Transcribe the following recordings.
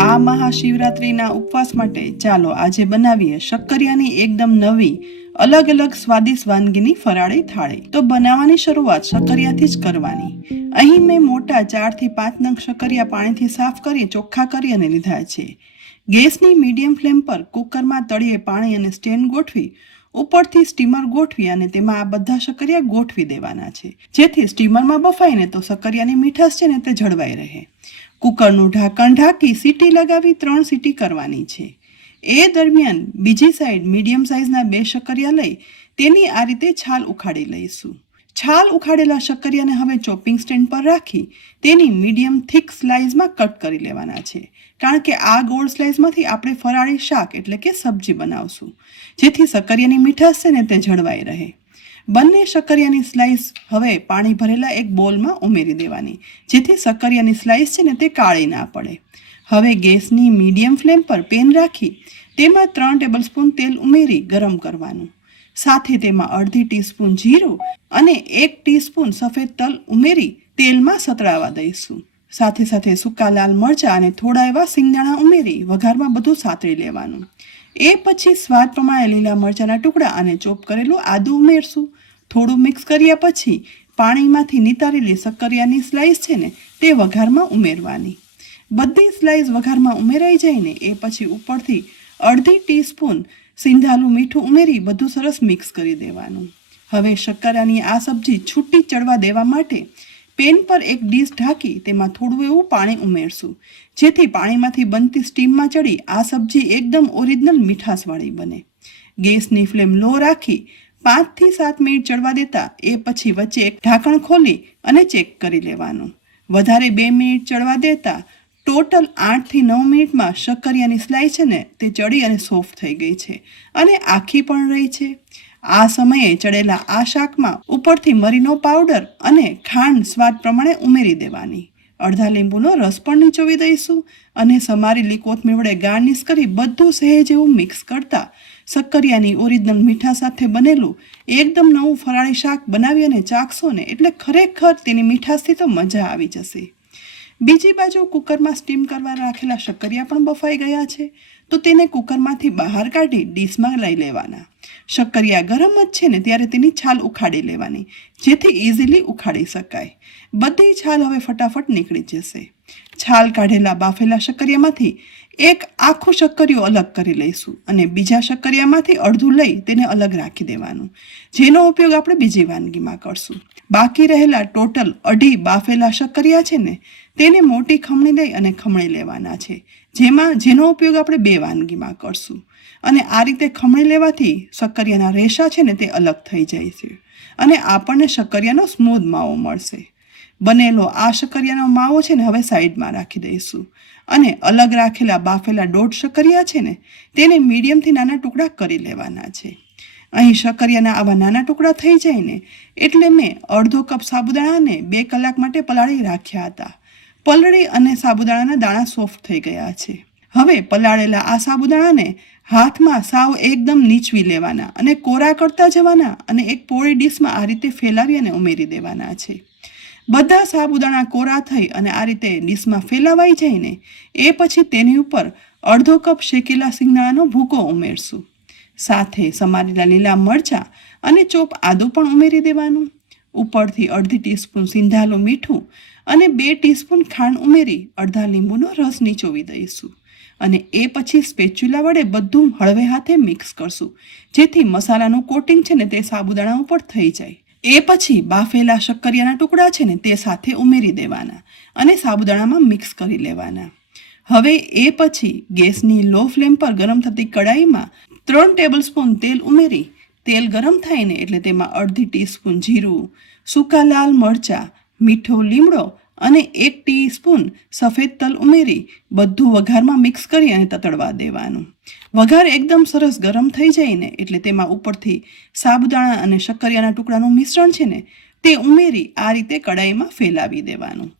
આ મહાશિવરાત્રિના ઉપવાસ માટે ચાલો આજે બનાવીએ શક્કરિયાની એકદમ નવી અલગ અલગ સ્વાદિષ્ટ વાનગીની ફરાળી થાળી। તો બનાવવાની શરૂઆત શક્કરિયાથી જ કરવાની। અહીં મેં મોટા 4 થી 5 નંગ શક્કરિયા પાણીથી સાફ કરી ચોખ્ખા કરી અને લીધા છે। ગેસની મીડિયમ ફ્લેમ પર કુકરમાં તળિયે પાણી અને સ્ટેન્ડ ગોઠવી ઉપરથી સ્ટીમર ગોઠવી અને તેમાં આ બધા શક્કરિયા ગોઠવી દેવાના છે, જેથી સ્ટીમરમાં બફાય ને તો શક્કરિયાની મીઠાશ છે ને તે જળવાઈ રહે। કુકરનું ઢાંકણ ઢાંકી સીટી લગાવી 3 સીટી કરવાની છે। એ દરમિયાન બીજી સાઈડ મીડિયમ સાઇઝના 2 શક્કરિયા લઈ તેની આ રીતે છાલ ઉખાડી લઈશું। છાલ ઉખાડેલા શક્કરિયાને હવે ચોપિંગ સ્ટેન્ડ પર રાખી તેની મીડિયમ થીક સ્લાઇસમાં કટ કરી લેવાના છે, કારણ કે આ ગોળ સ્લાઇસમાંથી આપણે ફરાળી શાક એટલે કે સબ્જી બનાવશું, જેથી શક્કરિયાની મીઠાશ છે ને તે જળવાઈ રહે। બંને શક્કરિયાની સ્લાઇસ હવે પાણી ભરેલા એક બોલમાં ઉમેરી દેવાની, જેથી શક્કરિયાની સ્લાઇસ છે ને તે કાળી ના પડે। હવે ગેસની મીડિયમ ફ્લેમ પર પેન રાખી તેમાં 3 ટેબલસ્પૂન તેલ ઉમેરી ગરમ કરવાનું। સાથે તેમાં અડધી ટીસ્પૂન જીરું અને 1 ટીસ્પૂન સફેદ તલ ઉમેરી તેલમાં સતળાવા દઈશું। સાથે સાથે સૂકા લાલ મરચાં અને થોડા એવા સિંગદાણા ઉમેરી વઘારમાં બધું સાતળી લેવાનું। એ પછી સ્વાદ પ્રમાણે લીલા મરચાંના ટુકડા અને ચોપ કરેલું આદું ઉમેરશું। થોડું મિક્સ કર્યા પછી પાણીમાંથી નિતારેલી શક્કરિયાની સ્લાઇસ છે ને તે વઘારમાં ઉમેરવાની। બધી સ્લાઇસ વઘારમાં ઉમેરાઈ જાય ને એ પછી ઉપરથી અડધી ટીસ્પૂન સિંધાલું મીઠું ઉમેરી બધું સરસ મિક્સ કરી દેવાનું। હવે શક્કરિયાની આ સબ્જી છૂટી ચડવા દેવા માટે પેન પર એક ડીશ ઢાંકી તેમાં થોડું એવું પાણી ઉમેરશું, જેથી પાણીમાંથી બનતી સ્ટીમમાં ચડી આ સબ્જી એકદમ ઓરિજિનલ મીઠાશવાળી બને। ગેસની ફ્લેમ લો રાખી 5 થી 7 મિનિટ ચડવા દેતા એ પછી વચ્ચે એક ઢાંકણ ખોલી અને ચેક કરી લેવાનું। વધારે 2 મિનિટ ચડવા દેતા ટોટલ 8 થી 9 મિનિટમાં શક્કરિયાની સ્લાઇસ છે ને તે ચડી અને સોફ્ટ થઈ ગઈ છે અને આખી પણ રહી છે। આ સમયે ચડેલા આ શાકમાં ઉપરથી મરીનો પાવડર અને ખાંડ સ્વાદ પ્રમાણે ઉમેરી દેવાની। અડધા લીંબુનો રસ પણ નીચોવી દઈશું અને સમારેલી કોથમીર વડે ગાર્નિશ કરી બધું સહેજ એવું મિક્સ કરતા શક્કરિયાની ઓરિજિનલ મીઠા સાથે બનેલું એકદમ નવું ફરાળી શાક બનાવી અને ચાખશો ને એટલે ખરેખર તેની મીઠાશથી તો મજા આવી જશે। બીજી બાજુ કુકરમાં સ્ટીમ કરવા રાખેલા શક્કરિયા પણ બફાઈ ગયા છે, તો તેને કુકરમાંથી બહાર કાઢી ડીશમાં લઈ લેવાના। શક્કરિયા ગરમ જ છે ને ત્યારે તેની છાલ ઉખાડી લેવાની, જેથી ઇઝીલી ઉખાડી શકાય। બધી છાલ હવે ફટાફટ નીકળી જશે। છાલ કાઢેલા બાફેલા શક્કરિયામાંથી એક આખું શક્કરિયું અલગ કરી લઈશું અને બીજા શક્કરિયામાંથી અડધું લઈ તેને અલગ રાખી દેવાનું, જેનો ઉપયોગ આપણે બીજી વાનગીમાં કરશું। બાકી રહેલા ટોટલ 2.5 બાફેલા શક્કરિયા છે ને તેને મોટી ખમણી લઈ અને ખમણી લેવાના છે, જેનો ઉપયોગ આપણે 2 વાનગીમાં કરશું। અને આ રીતે ખમણી લેવાથી શક્કરિયાના રેશા છે ને તે અલગ થઈ જાય છે અને આપણને શક્કરિયાનો સ્મૂધ માવો મળશે। બનેલો આ શક્કરિયાનો માવો છે ને હવે સાઈડમાં રાખી દઈશું અને અલગ રાખેલા બાફેલા 1.5 શક્કરિયા છે ને તેને મીડિયમથી નાના ટુકડા કરી લેવાના છે। અહીં શક્કરિયાના આવા નાના ટુકડા થઈ જાય ને એટલે મેં અડધો કપ સાબુદાણાને 2 કલાક માટે પલાળી રાખ્યા હતા। પલળી અને સાબુદાણાના દાણા સોફ્ટ થઈ ગયા છે। હવે પલાળેલા આ સાબુદાણાને હાથમાં સાવ એકદમ નીચવી લેવાના અને કોરા કરતા જવાના અને એક પોળી ડીશમાં આ રીતે ફેલાવી અને ઉમેરી દેવાના છે। બધા સાબુદાણા કોરા થઈ અને આ રીતે ડીશમાં ફેલાવાઈ જાય ને એ પછી તેની ઉપર અડધો કપ શેકેલા સિંગદાણાનો ભૂકો ઉમેરશું। સાથે સમારેલા લીલા મરચાં અને ચોપ આદું પણ ઉમેરી દેવાનું। ઉપરથી અડધી ટીસ્પૂન સિંધાલું મીઠું અને 2 ટીસ્પૂન ખાંડ ઉમેરી અડધા લીંબુનો રસ નીચોવી દઈશું અને એ પછી સ્પેચ્યુલા વડે બધું હળવે હાથે મિક્સ કરશું, જેથી મસાલાનું કોટિંગ છે ને તે સાબુદાણા ઉપર થઈ જાય। એ પછી બાફેલા શક્કરિયાના ટુકડા છે ને તે સાથે ઉમેરી દેવાના અને સાબુદાણામાં મિક્સ કરી લેવાના। હવે એ પછી ગેસની લો ફ્લેમ પર ગરમ થતી કડાઈમાં 3 ટેબલસ્પૂન તેલ ઉમેરી તેલ ગરમ થાય ને એટલે તેમાં અડધી ટીસ્પૂન જીરું, સૂકા લાલ મરચાં, મીઠો લીમડો અને 1 ટીસ્પૂન સફેદ તલ ઉમેરી બધું વઘારમાં મિક્સ કરી અને તતડવા દેવાનું। વઘાર એકદમ સરસ ગરમ થઈ જાય ને એટલે તેમાં ઉપરથી સાબુદાણા અને શક્કરિયાના ટુકડાનું મિશ્રણ છે ને તે ઉમેરી આ રીતે કડાઈમાં ફેલાવી દેવાનું।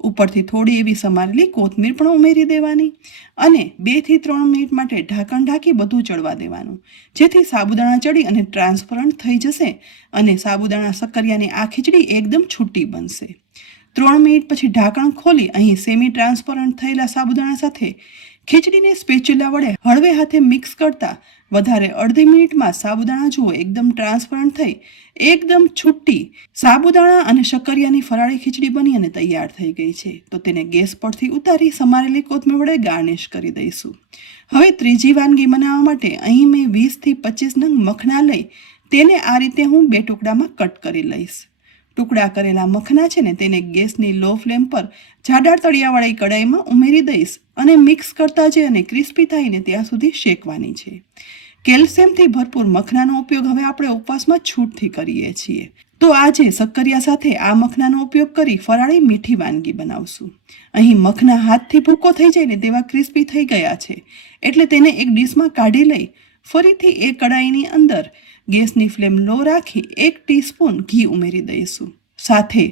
ઉપરથી થોડી એવી સમારેલી કોથમીર પણ ઉમેરી દેવાની અને 2 થી 3 મિનિટ માટે ઢાંકણ ઢાંકી બધું ચડવા દેવાનું, જેથી સાબુદાણા ચડી અને ટ્રાન્સપરન્ટ થઈ જશે અને સાબુદાણા શક્કરિયાની આ ખીચડી એકદમ છૂટી બનશે। 3 મિનિટ પછી ઢાંકણ ખોલી અહીં સેમી ટ્રાન્સપરન્ટ થયેલા સાબુદાણા સાથે ખીચડીને સ્પેચ્યુલા વડે હળવે હાથે મિક્સ કરતા વધારે અડધી મિનિટમાં સાબુદાણા જુઓ એકદમ ટ્રાન્સપરન્ટ થઈ એકદમ છૂટી સાબુદાણા અને શક્કરિયાની ફરાળી ખીચડી બની અને તૈયાર થઈ ગઈ છે. તો તેને ગેસ પરથી ઉતારી સમારેલી કોથમીર વડે ગાર્નિશ કરી દઈશું. હવે ત્રીજી વાનગી બનાવવા માટે અહીં મેં 20 થી 25 નંગ મખના લઈ તેને આ રીતે હું 2 ટુકડામાં કટ કરી લઈશ. ટુકડા કરેલા મખના છે ને તેને ગેસની લો ફ્લેમ પર જાડા તળિયાવાળી કડાઈમાં ઉમેરી દઈશ અને મિક્સ કરતા જઈ અને ક્રિસ્પી થઈને ત્યાં સુધી શેકવાની છે. કેલ્શિયમથી ભરપૂર મખનાનો ઉપયોગ હવે આપણે ઉપવાસમાં છૂટથી કરીએ છીએ. તો આજે શક્કરિયા સાથે આ મખનાનો ઉપયોગ કરી ફરાળી મીઠી વાનગી બનાવશું. અહીં મખના હાથથી ભૂકો થઈ જાય ને તેવા ક્રિસ્પી થઈ ગયા છે એટલે તેને એક ડીશમાં કાઢી લઈ ફરીથી એ કડાઈની અંદર ગેસની ફ્લેમ લો રાખી 1 ટીસ્પૂન ઘી ઉમેરી દઈશું. સાથે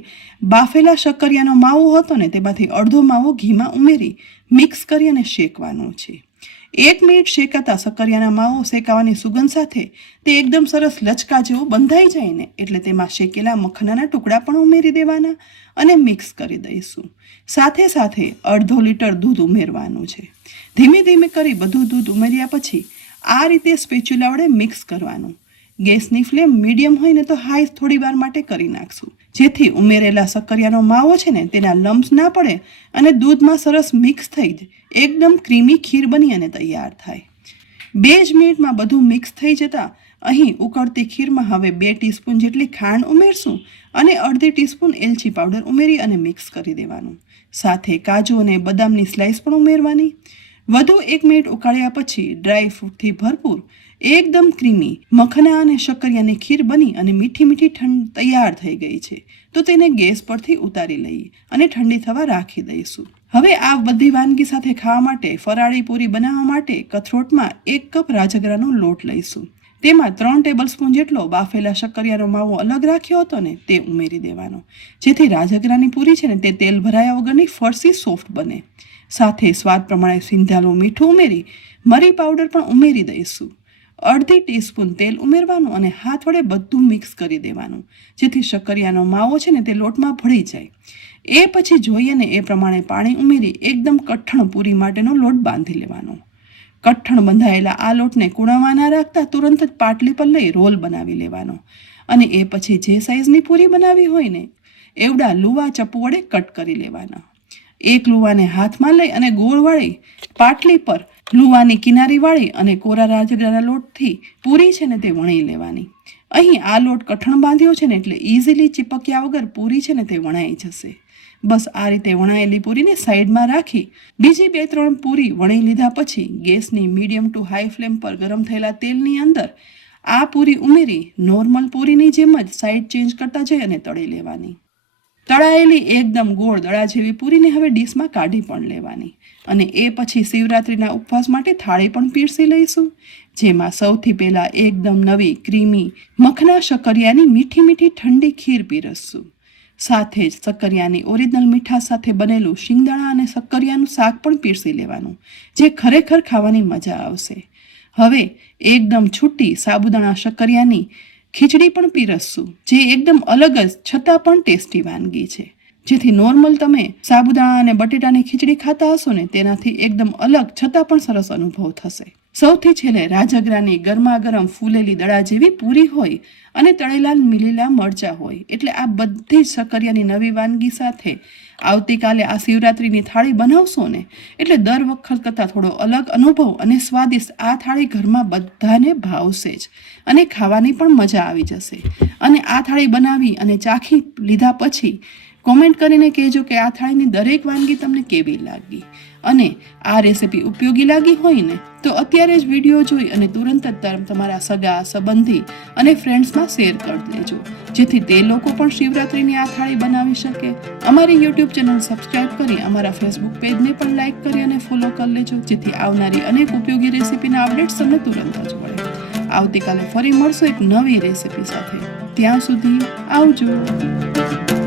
બાફેલા શક્કરિયાનો માવો હતો ને તેમાંથી અડધો માવો ઘીમાં ઉમેરી મિક્સ કરી અને શેકવાનો છે. 1 મિનિટ શેકાતા શક્કરિયાના માવો શેકાવાની સુગંધ સાથે તે એકદમ સરસ લચકા જેવો બંધાઈ જાય ને એટલે તેમાં શેકેલા મખનાના ટુકડા પણ ઉમેરી દેવાના અને મિક્સ કરી દઈશું. સાથે સાથે અડધો લીટર દૂધ ઉમેરવાનું છે. ધીમે ધીમે કરી બધું દૂધ ઉમેર્યા પછી આ રીતે સ્પેચ્યુલા વડે મિક્સ કરવાનું. ગેસની ફ્લેમ મીડિયમ હોય ને તો હાઈ થોડી વાર માટે કરી નાખશું જેથી ઉમેરેલા શક્કરિયાનો માવો છે ને તેના લમ્સ ના પડે અને દૂધમાં સરસ મિક્સ થઈ જ એકદમ ક્રીમી ખીર બની અને તૈયાર થાય. 2 જ મિનિટમાં બધું મિક્સ થઈ જતા અહીં ઉકળતી ખીરમાં હવે 2 ટીસ્પૂન જેટલી ખાંડ ઉમેરશું અને અડધી ટીસ્પૂન એલચી પાવડર ઉમેરી અને મિક્સ કરી દેવાનું. સાથે કાજુ અને બદામની સ્લાઇસ પણ ઉમેરવાની. વધુ 1 મિનિટ ઉકાળ્યા પછી ડ્રાય ફ્રૂટથી ભરપૂર એકદમ ક્રીમી મખના અને શક્કરિયાની ખીર બની અને મીઠી મીઠી તૈયાર થઈ ગઈ છે. તો તેને ગેસ પરથી ઉતારી લઈએ અને ઠંડી થવા રાખી દઈશું. હવે આ બધી વાનગી સાથે ખાવા માટે ફરાળી પૂરી બનાવવા માટે કથરોટમાં 1 કપ રાજગરાનો લોટ લઈશું. તેમાં 3 ટેબલસ્પૂન જેટલો બાફેલા શક્કરિયાનો માવો અલગ રાખ્યો હતો ને તે ઉમેરી દેવાનો જેથી રાજગરાની પૂરી છે ને તે તેલ ભરાયા વગરની ફરસી સોફ્ટ બને. સાથે સ્વાદ પ્રમાણે સિંધાલું મીઠું ઉમેરી મરી પાવડર પણ ઉમેરી દઈશું. અડધી ટીસ્પૂન તેલ ઉમેરવાનું અને હાથ વડે બધું મિક્સ કરી દેવાનું જેથી શક્કરિયાનો માવો છે ને તે લોટમાં ભળી જાય. એ પછી જોઈએ ને એ પ્રમાણે પાણી ઉમેરી એકદમ કઠણ પૂરી માટેનો લોટ બાંધી લેવાનો. કઠણ બંધાયેલા આ લોટને કૂણામાં ના રાખતા તુરંત જ પાટલી પર લઈ રોલ બનાવી લેવાનો અને એ પછી જે સાઈઝની પૂરી બનાવી હોય ને એવડા લુવા ચપ્પુ વડે કટ કરી લેવાના. 1 લુવાને હાથમાં લઈ અને ગોળ વાળી પાટલી પર લુવાની કિનારી વાળી અને કોરા રાજગરાના લોટથી પૂરી છે ને તે વણી લેવાની. અહીં આ લોટ કઠણ બાંધ્યો છે ને એટલે ઇઝીલી ચીપક્યા વગર પૂરી છે ને તે વણાઈ જશે. બસ આ રીતે વણાયેલી પૂરીને સાઈડમાં રાખી બીજી 2-3 પૂરી વણી લીધા પછી ગેસની મીડિયમ ટુ હાઈ ફ્લેમ પર ગરમ થયેલા તેલની અંદર આ પૂરી ઉમેરી નોર્મલ પૂરીની જેમ જ સાઈડ ચેન્જ કરતા જઈ અને તળી લેવાની. તળાયેલી એકદમ ગોળ દડા જેવી પૂરીને હવે ડીશમાં કાઢી પણ લેવાની અને એ પછી શિવરાત્રિના ઉપવાસ માટે થાળી પણ પીરસી લઈશું જેમાં સૌથી પહેલાં એકદમ નવી ક્રીમી મખના શક્કરિયાની મીઠી મીઠી ઠંડી ખીર પીરસશું. સાથે જ શક્કરિયાની ઓરિજિનલ મીઠાશ સાથે બનેલું શિંગદાણા અને શક્કરિયાનું શાક પણ પીરસી લેવાનું જે ખરેખર ખાવાની મજા આવશે. હવે એકદમ છૂટી સાબુદાણા શક્કરિયાની ખીચડી પણ પીરસશું જે એકદમ અલગ જ છતાં પણ ટેસ્ટી વાનગી છે જેથી નોર્મલ તમે સાબુદાણા અને બટેટાની ખીચડી ખાતા હશો ને તેનાથી એકદમ અલગ છતાં પણ સરસ અનુભવ થશે. સૌથી છેલ્લે રાજગરાની ગરમા ગરમ ફૂલેલી દડા જેવી પૂરી હોય અને તળેલા મિલેલા મરચાં હોય એટલે આ બધી જ શક્કરિયાની નવી વાનગી સાથે આવતીકાલે આ શિવરાત્રિની થાળી બનાવશો ને એટલે દર વખત કરતાં થોડો અલગ અનુભવ અને સ્વાદિષ્ટ આ થાળી ઘરમાં બધાને ભાવશે જ અને ખાવાની પણ મજા આવી જશે. અને આ થાળી બનાવી અને ચાખી લીધા પછી કોમેન્ટ કરીને કહેજો કે આ થાળીની દરેક વાનગી તમને કેવી લાગી અને આ રેસિપી ઉપયોગી લાગી હોય ને તો અત્યારે જ વિડીયો જોઈ અને તુરંત જ તમારા સગા સંબંધી અને ફ્રેન્ડ્સમાં શેર કરી દેજો જેથી તે લોકો પણ શિવરાત્રિની આ થાળી બનાવી શકે. અમારી યુટ્યુબ ચેનલ સબસ્ક્રાઇબ કરી અમારા ફેસબુક પેજને પણ લાઇક કરી અને ફોલો કરી લેજો જેથી આવનારી અનેક ઉપયોગી રેસિપીના અપડેટ્સ તમને તુરંત જ મળે. આવતીકાલે ફરી મળશો એક નવી રેસિપી સાથે. ત્યાં સુધી આવજો.